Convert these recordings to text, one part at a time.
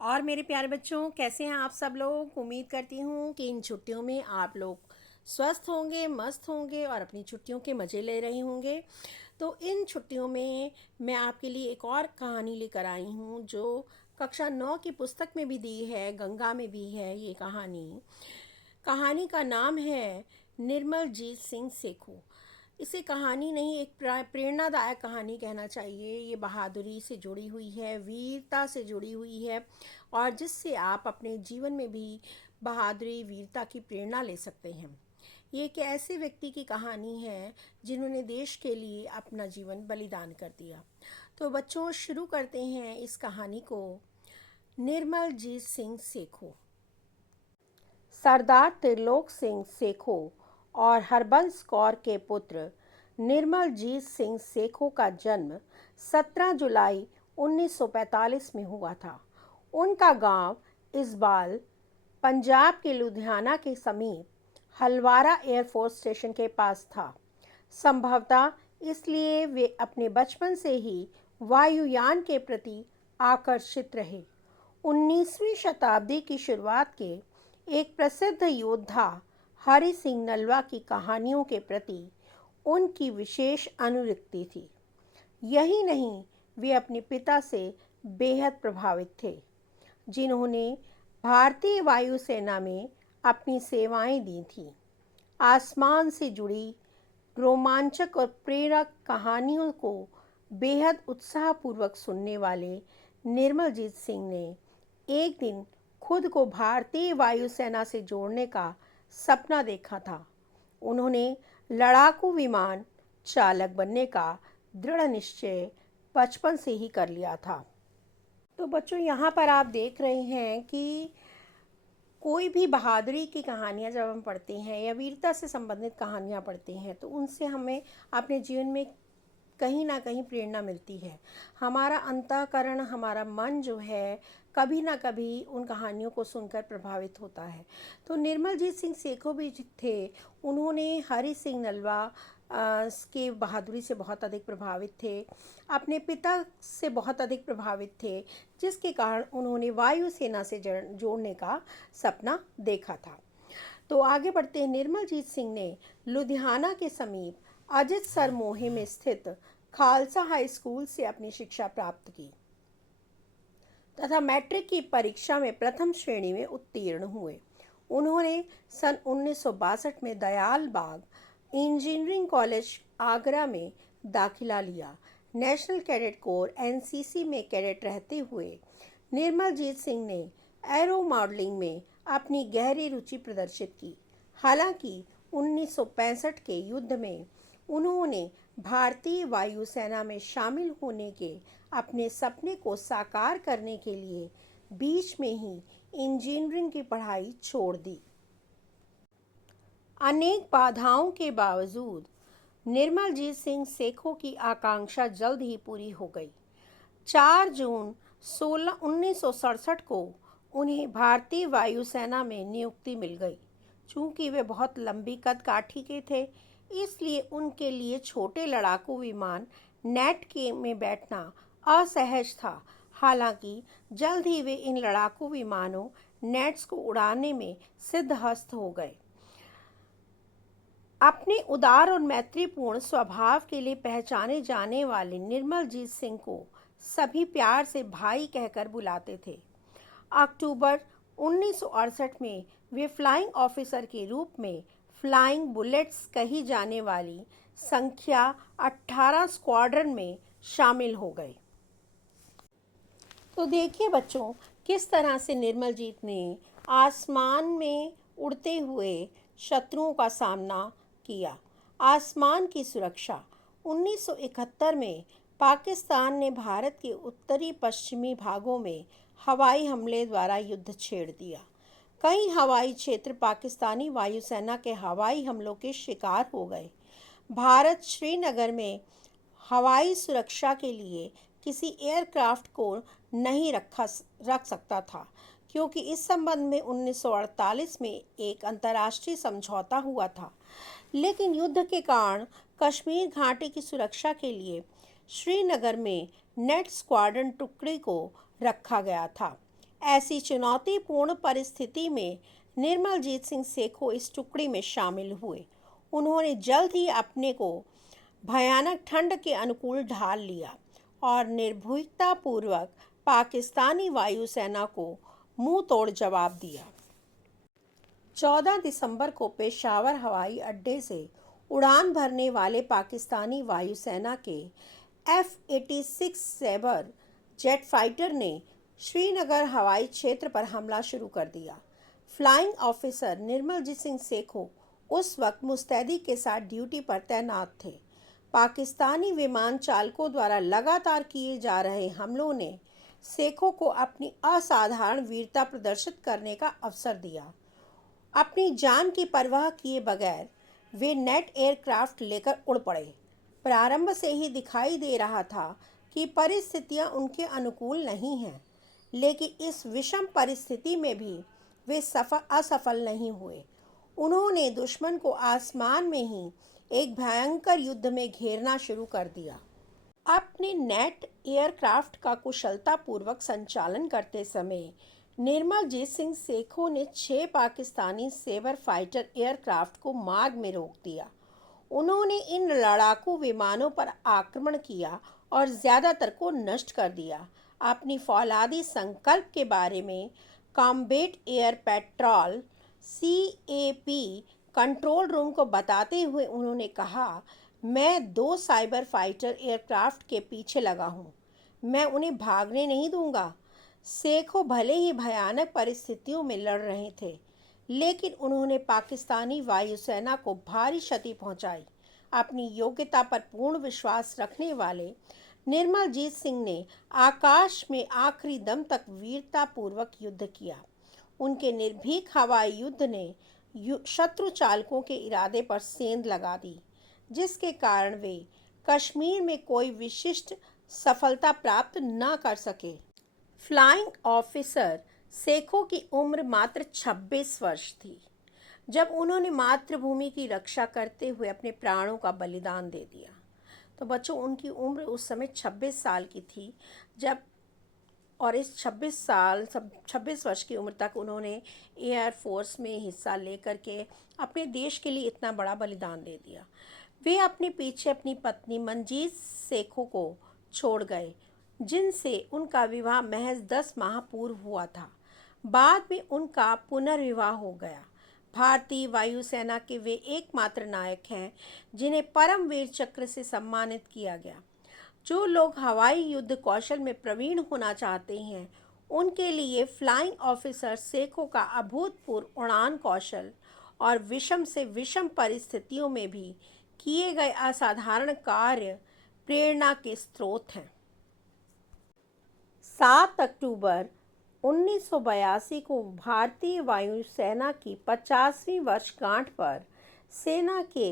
और मेरे प्यारे बच्चों, कैसे हैं आप सब लोग। उम्मीद करती हूँ कि इन छुट्टियों में आप लोग स्वस्थ होंगे, मस्त होंगे और अपनी छुट्टियों के मज़े ले रहे होंगे। तो इन छुट्टियों में मैं आपके लिए एक और कहानी लेकर आई हूँ जो कक्षा 9 की पुस्तक में भी दी है, गंगा में भी है ये कहानी। कहानी का नाम है निर्मलजीत सिंह सेखू। इसे कहानी नहीं, एक प्रेरणादायक कहानी कहना चाहिए। ये बहादुरी से जुड़ी हुई है, वीरता से जुड़ी हुई है, और जिससे आप अपने जीवन में भी बहादुरी, वीरता की प्रेरणा ले सकते हैं। ये एक ऐसे व्यक्ति की कहानी है जिन्होंने देश के लिए अपना जीवन बलिदान कर दिया। तो बच्चों, शुरू करते हैं इस कहानी को। निर्मलजीत सिंह सेखू। सरदार त्रिलोक सिंह सेखो और हरबंस कौर के पुत्र निर्मलजीत सिंह सेखो का जन्म 17 जुलाई 1945 में हुआ था। उनका गांव इस्बाल पंजाब के लुधियाना के समीप हलवारा एयरफोर्स स्टेशन के पास था। संभवतः इसलिए वे अपने बचपन से ही वायुयान के प्रति आकर्षित रहे। 19वीं शताब्दी की शुरुआत के एक प्रसिद्ध योद्धा हरि सिंह नलवा की कहानियों के प्रति उनकी विशेष अनुरक्ति थी। यही नहीं, वे अपने पिता से बेहद प्रभावित थे, जिन्होंने भारतीय वायुसेना में अपनी सेवाएं दी थीं। आसमान से जुड़ी रोमांचक और प्रेरक कहानियों को बेहद उत्साहपूर्वक सुनने वाले निर्मलजीत सिंह ने एक दिन खुद को भारतीय वायुसेना से जोड़ने का सपना देखा था। उन्होंने लड़ाकू विमान चालक बनने का दृढ़ निश्चय बचपन से ही कर लिया था। तो बच्चों, यहाँ पर आप देख रहे हैं कि कोई भी बहादुरी की कहानियाँ जब हम पढ़ते हैं या वीरता से संबंधित कहानियाँ पढ़ते हैं तो उनसे हमें अपने जीवन में कहीं ना कहीं प्रेरणा मिलती है। हमारा अंतःकरण, हमारा मन जो है, कभी ना कभी उन कहानियों को सुनकर प्रभावित होता है। तो निर्मलजीत सिंह सेखो भी थे। उन्होंने हरि सिंह नलवा के बहादुरी से बहुत अधिक प्रभावित थे, अपने पिता से बहुत अधिक प्रभावित थे, जिसके कारण उन्होंने वायुसेना से जोड़ने का सपना देखा था। तो आगे बढ़ते हैं। निर्मलजीत सिंह ने लुधियाना के समीप अजित सरमोही में स्थित खालसा हाई स्कूल से अपनी शिक्षा प्राप्त की तथा मैट्रिक की परीक्षा में प्रथम श्रेणी में उत्तीर्ण हुए। उन्होंने सन 1962 में दयाल बाग इंजीनियरिंग कॉलेज आगरा में दाखिला लिया। नेशनल कैडेट कोर एनसीसी में कैडेट रहते हुए निर्मलजीत सिंह ने एरो मॉडलिंग में अपनी गहरी रुचि प्रदर्शित की। हालांकि 1965 के युद्ध में उन्होंने भारतीय वायुसेना में शामिल होने के अपने सपने को साकार करने के लिए बीच में ही इंजीनियरिंग की पढ़ाई छोड़ दी। अनेक बाधाओं के बावजूद निर्मलजीत सिंह सेखो की आकांक्षा जल्द ही पूरी हो गई। 4 जून 1967 को उन्हें भारतीय वायुसेना में नियुक्ति मिल गई। चूंकि वे बहुत लंबी कद काठी के थे, इसलिए उनके लिए छोटे लड़ाकू विमान नेट के में बैठना असहज था। हालांकि जल्द ही वे इन लड़ाकू विमानों नेट्स को उड़ाने में सिद्धहस्त हो गए। अपने उदार और मैत्रीपूर्ण स्वभाव के लिए पहचाने जाने वाले निर्मलजीत सिंह को सभी प्यार से भाई कहकर बुलाते थे। अक्टूबर 1968 में वे फ्लाइंग ऑफिसर के रूप में फ्लाइंग बुलेट्स कही जाने वाली संख्या 18 स्क्वाड्रन में शामिल हो गए। तो देखिए बच्चों, किस तरह से निर्मलजीत ने आसमान में उड़ते हुए शत्रुओं का सामना किया। आसमान की सुरक्षा। 1971 में पाकिस्तान ने भारत के उत्तरी पश्चिमी भागों में हवाई हमले द्वारा युद्ध छेड़ दिया। कई हवाई क्षेत्र पाकिस्तानी वायुसेना के हवाई हमलों के शिकार हो गए। भारत श्रीनगर में हवाई सुरक्षा के लिए किसी एयरक्राफ्ट को नहीं रख सकता था, क्योंकि इस संबंध में 1948 में एक अंतर्राष्ट्रीय समझौता हुआ था। लेकिन युद्ध के कारण कश्मीर घाटी की सुरक्षा के लिए श्रीनगर में नेट स्क्वाड्रन टुकड़ी को रखा गया था। ऐसी चुनौतीपूर्ण परिस्थिति में निर्मलजीत सिंह सेखो इस टुकड़ी में शामिल हुए। उन्होंने जल्द ही अपने को भयानक ठंड के अनुकूल ढाल लिया और निर्भीकतापूर्वक पाकिस्तानी वायुसेना को मुंह तोड़ जवाब दिया। 14 दिसंबर को पेशावर हवाई अड्डे से उड़ान भरने वाले पाकिस्तानी वायुसेना के F-86 सैबर जेट फाइटर ने श्रीनगर हवाई क्षेत्र पर हमला शुरू कर दिया। फ्लाइंग ऑफिसर निर्मलजीत सिंह सेखो उस वक्त मुस्तैदी के साथ ड्यूटी पर तैनात थे। पाकिस्तानी विमान चालकों द्वारा लगातार किए जा रहे हमलों ने सेखो को अपनी असाधारण वीरता प्रदर्शित करने का अवसर दिया। अपनी जान की परवाह किए बगैर वे नेट एयरक्राफ्ट लेकर उड़ पड़े। प्रारंभ से ही दिखाई दे रहा था कि परिस्थितियां उनके अनुकूल नहीं हैं, लेकिन इस विषम परिस्थिति में भी वे असफल नहीं हुए। उन्होंने दुश्मन को आसमान में ही एक भयंकर युद्ध में घेरना शुरू कर दिया। अपने नेट एयरक्राफ्ट का कुशलतापूर्वक संचालन करते समय निर्मलजीत सिंह सेखो ने 6 पाकिस्तानी सेबर फाइटर एयरक्राफ्ट को मार्ग में रोक दिया। उन्होंने इन लड़ाकू विमानों पर आक्रमण किया और ज़्यादातर को नष्ट कर दिया। अपनी फौलादी संकल्प के बारे में combat air petrol CAP control room को बताते हुए उन्होंने कहा, मैं 2 साइबर फाइटर एयरक्राफ्ट के पीछे लगा हूँ, मैं उन्हें भागने नहीं दूंगा। सेखो भले ही भयानक परिस्थितियों में लड़ रहे थे, लेकिन उन्होंने पाकिस्तानी वायुसेना को भारी क्षति पहुंचाई। अपनी योग्यता पर पूर्ण विश्वास रखने वाले निर्मलजीत सिंह ने आकाश में आखिरी दम तक वीरतापूर्वक युद्ध किया। उनके निर्भीक हवाई युद्ध ने शत्रु चालकों के इरादे पर सेंध लगा दी, जिसके कारण वे कश्मीर में कोई विशिष्ट सफलता प्राप्त न कर सके। फ्लाइंग ऑफिसर सेखो की उम्र मात्र 26 वर्ष थी जब उन्होंने मातृभूमि की रक्षा करते हुए अपने प्राणों का बलिदान दे दिया। तो बच्चों, उनकी उम्र उस समय 26 साल की थी जब, और इस 26 वर्ष की उम्र तक उन्होंने एयर फोर्स में हिस्सा लेकर के अपने देश के लिए इतना बड़ा बलिदान दे दिया। वे अपने पीछे अपनी पत्नी मंजीत सेखो को छोड़ गए, जिनसे उनका विवाह महज 10 माह पूर्व हुआ था। बाद में उनका पुनर्विवाह हो गया। भारतीय वायुसेना के वे एकमात्र नायक हैं जिन्हें परमवीर चक्र से सम्मानित किया गया। जो लोग हवाई युद्ध कौशल में प्रवीण होना चाहते हैं, उनके लिए फ्लाइंग ऑफिसर सेखो का अभूतपूर्व उड़ान कौशल और विषम से विषम परिस्थितियों में भी किए गए असाधारण कार्य प्रेरणा के स्रोत हैं। 7 अक्टूबर 1982 को भारतीय वायुसेना की 50वीं वर्षगांठ पर सेना के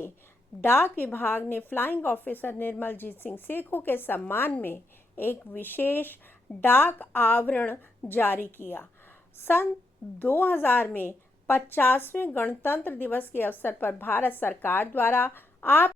डाक विभाग ने फ्लाइंग ऑफिसर निर्मलजीत सिंह सेखो के सम्मान में एक विशेष डाक आवरण जारी किया। सन 2000 में 50वें गणतंत्र दिवस के अवसर पर भारत सरकार द्वारा आप